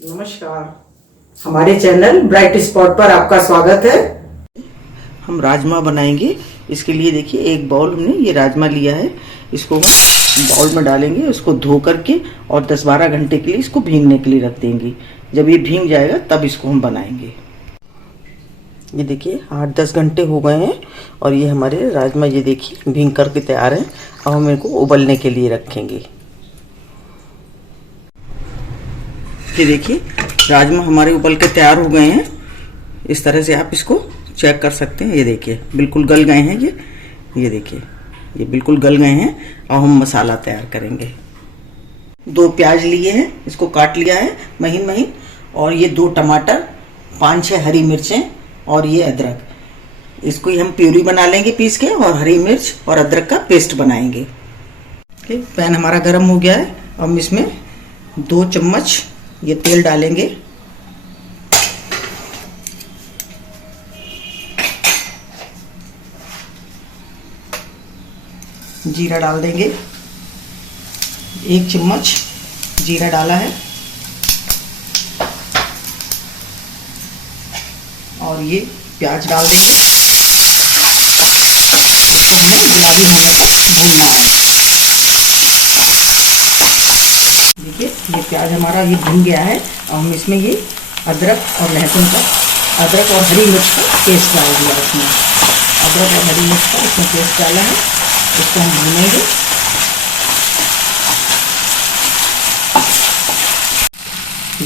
नमस्कार, हमारे channel bright spot पर आपका स्वागत है। हम राजमा बनाएंगे। इसके लिए देखिए एक बाउल हमने ये राजमा लिया है, इसको हम बाउल में डालेंगे, उसको धो करके और 10-12 घंटे के लिए इसको भीगने के लिए रख देंगे। जब ये भीग जाएगा तब इसको हम बनाएंगे। ये देखिए 8-10 घंटे हो गए हैं और ये हमारे राजमा ये देखिए भीग करके तैयार हैं। अब हम इनको उबलने के लिए रखेंगे। ये देखिए राजमा हमारे उबल के तैयार हो गए हैं। इस तरह से आप इसको चेक कर सकते हैं। ये देखिए बिल्कुल गल गए हैं। ये देखिए ये बिल्कुल गल गए हैं। अब हम मसाला तैयार करेंगे। 2 प्याज लिए हैं, इसको काट लिया है महीन महीन, और ये 2 टमाटर, 5-6 हरी मिर्चें और ये अदरक। इसको ही हम प्यूरी बना लेंगे पीस के, और हरी मिर्च और अदरक का पेस्ट बनाएंगे। पैन हमारा गर्म हो गया है। अब हम इसमें 2 चम्मच ये तेल डालेंगे। जीरा डाल देंगे। 1 चम्मच जीरा डाला है, और ये प्याज डाल देंगे। इसको हमें गुलाबी होने तक भूनना है। देखिए ये प्याज हमारा ये भून गया है। अब हम इसमें ये अदरक और लहसुन का, अदरक और हरी मिर्च का पेस्ट डाल दिया इसमें। अदरक और हरी मिर्च का इसमें पेस्ट डाला है, इसको हम भूनेंगे।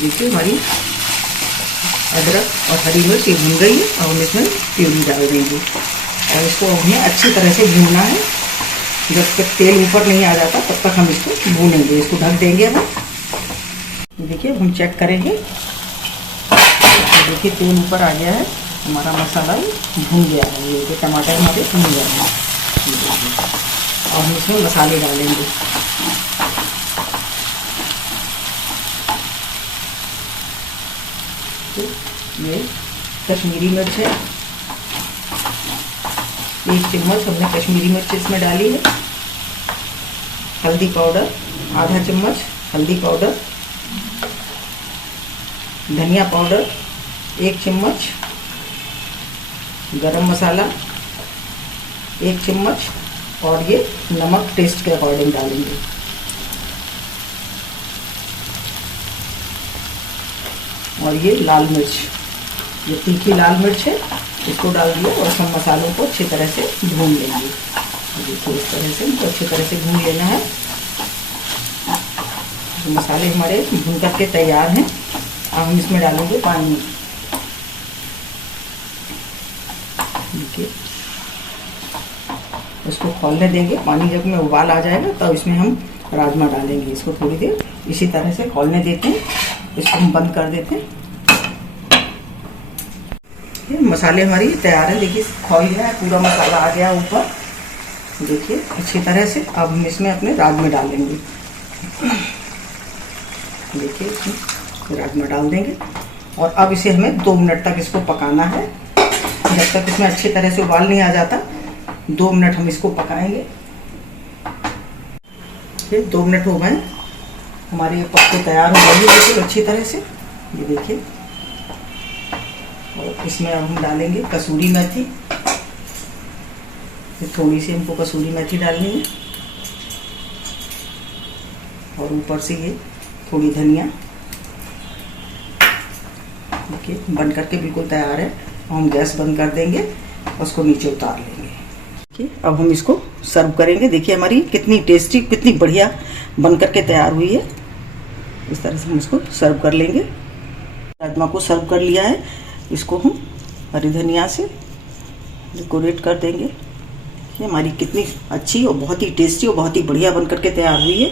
देखिए हमारी अदरक और हरी मिर्च ये भून गई है। अब हम इसमें प्यूरी डाल देंगे और इसको हमें अच्छी तरह से भूनना है। जब तक तेल ऊपर नहीं आ जाता तब तक हम इसको भूनेंगे। इसको ढक देंगे हम। देखिए हम चेक करेंगे। देखिए तेल ऊपर आ गया है, हमारा मसाला भून गया है। ये टमाटर हमारे भून गया है। और हम इसमें मसाले डालेंगे। ये कश्मीरी मिर्च है, 1 चम्मच हमने कश्मीरी मिर्च इसमें डाली है। हल्दी पाउडर आधा चम्मच हल्दी पाउडर, धनिया पाउडर 1 चम्मच, गरम मसाला 1 चम्मच, और ये नमक टेस्ट के अकॉर्डिंग डालेंगे। और ये लाल मिर्च, ये तीखी लाल मिर्च है, इसको डाल दिया और सब मसालों को अच्छी तरह से भून लेंगे। देखिए इस तरह से इनको अच्छी तरह से भून लेना है। तो मसाले हमारे भून करके तैयार हैं। अब हम इसमें डालेंगे पानी। देखिए इसको खौलने देंगे। पानी जब में उबाल आ जाएगा तब इसमें हम राजमा डालेंगे। इसको थोड़ी देर इसी तरह से खौलने देते हैं। इसको हम बंद कर देते हैं। ये मसाले हमारी तैयार है। देखिए खौल गया है, पूरा मसाला आ गया ऊपर। देखिए अच्छी तरह से। अब हम इसमें अपने राजमा डालेंगे। देखिए इसमें राजमा डाल देंगे और अब इसे हमें 2 मिनट तक इसको पकाना है। जब तक इसमें अच्छी तरह से उबाल नहीं आ जाता 2 मिनट हम इसको पकाएंगे। ये 2 मिनट हो गए, हमारे ये पक्के तैयार हो गए। देखिए अच्छी तरह से। ये देखिए, और इसमें अब हम डालेंगे कसूरी मेथी। थोड़ी सी हमको कसूरी मेथी डालनी है, और ऊपर से ये थोड़ी धनिया। देखिए बन करके बिल्कुल तैयार है। हम गैस बंद कर देंगे और उसको नीचे उतार लेंगे। देखिए अब हम इसको सर्व करेंगे। देखिए हमारी कितनी टेस्टी, कितनी बढ़िया बन करके तैयार हुई है। इस तरह से हम इसको सर्व कर लेंगे। राजमा को सर्व कर लिया है। इसको हम हरी धनिया से डेकोरेट कर देंगे। ये हमारी कितनी अच्छी और बहुत ही टेस्टी और बहुत ही बढ़िया बन करके तैयार हुई है।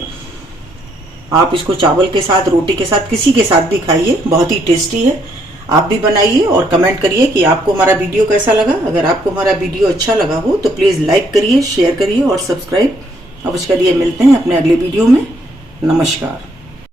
आप इसको चावल के साथ, रोटी के साथ, किसी के साथ भी खाइए, बहुत ही टेस्टी है। आप भी बनाइए और कमेंट करिए कि आपको हमारा वीडियो कैसा लगा। अगर आपको हमारा वीडियो अच्छा लगा हो तो प्लीज़ लाइक करिए, शेयर करिए और सब्सक्राइब अवश्य करिए। मिलते हैं अपने अगले वीडियो में। नमस्कार।